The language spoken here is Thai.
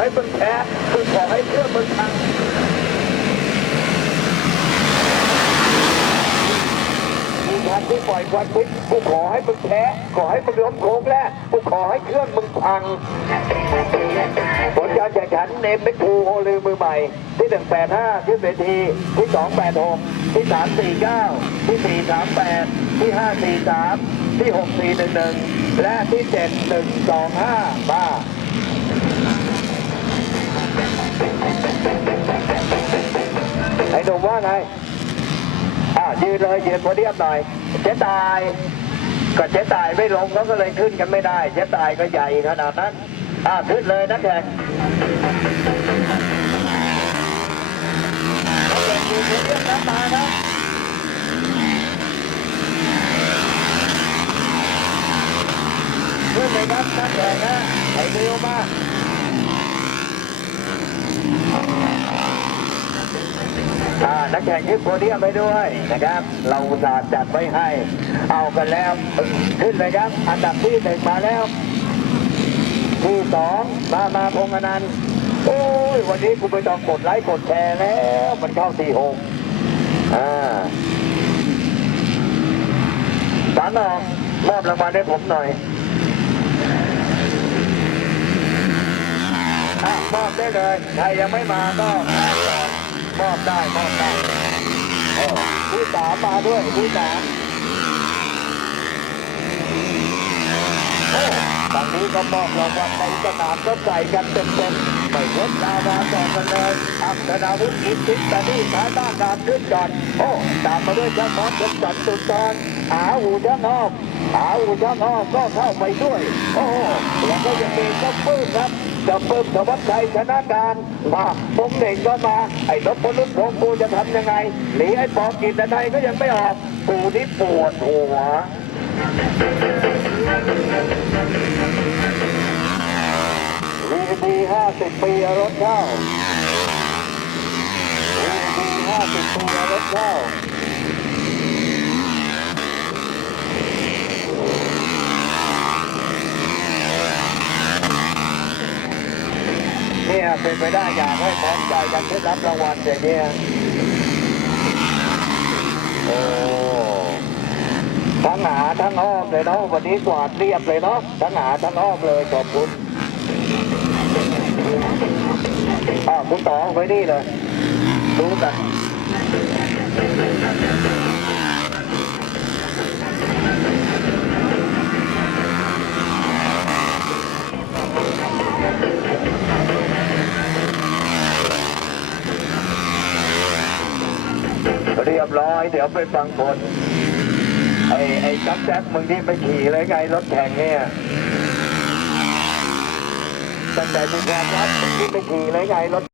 ให้มึงแพ้คุณขอให้เชื่อมึงทางกูทำกูปล่อยวันมึงกูขอให้มึงแพ้ขอให้มึงล้มโค้งแล้วกูขอให้เครื่องมึงพังผลการแข่งขันเนมไม่คูโอลือมือใหม่ ที่ 185ขึ้นเวทีที่ 286 ที่ 349 ที่ 438 ที่ 543 ที่ 6411 และที่ 7125บ้า ว่าไงอ่ายืนเลยยืนโพเดียมหน่อยเจ๊ตายก็เจ๊ตายไม่ลงเขาก็เลยขึ้นกันไม่ได้เจ๊ตายก็ใหญ่ขนาดนั้นอ่าขึ้นเลยนักแข่งนักข่งยืนโพเดียมนะมานะขึ้นเลยครับนักแข่งนะไอ้เร็วมากอ่า นักแข่งยึดโพเดียมไปด้วยนะครับ เราอุตส่าจัดไว้ให้ เอากันแล้วขึ้นเลยครับ อันดับที่หนึ่งมาแล้ว ที่สองมามาพงอนันต์โอ้ยวันนี้กูไปต้องกดไลค์กดแชร์แล้ว มันเข้าสี่หกอ่าสารออกมอบรางวัลให้ผมหน่อยอะมอบได้เลย ใครยังไม่มาก็ มอบได้มอบได้โอ้ผู้สามมาด้วยผู้สามโอ้ตอนนี้ก็มอบรางวัลในสนามก็ใส่กันเต็มๆไม่ลดดาวาต่อกันเลยอัศนาวุฒิอินทิตานี่ท้ายบ้านดารขึ้นจอดโอ้ตามมาด้วยเจ้าขอมเป็นจัดตุดตอน อาหูช่างอ้อมอาหูช่างอ้อมก็เข้าไปด้วย โอ้แล้วก็ยังมีเจ้าปื้มครับจ้าปื้มธวัชชัยชนะการมาพงเด่งก็มา ไอ้รถพลุพงกูจะทำยังไง หนีไอ้ปอกินแต่ไทยก็ยังไม่ออกกูนี่ปวดหัววีดีห้าสิบปีเอารถเข้าวีดีห้าสิบปีรถเข้า เนี่ยเป็นไปได้อยากให้พร้อมใจกันได้รับรางวัลอย่างเนี้ยโอ้ทั้งหาทั้งอ้อมเลยเนาะวันนี้กวาดเรียบเลยเนาะทั้งหาทั้งอ้อมเลยขอบคุณอ่าคุณต่อไว้นี่เลยรู้กัน เรียบร้อย เดี๋ยวไปฟังผลไอ้ไอ้จักแจ๊กมึงที่ไปขี่เลยไงรถแข่งเนี่ยตั้งแต่มีความรักมึงที่ไปขี่เลยไงรถ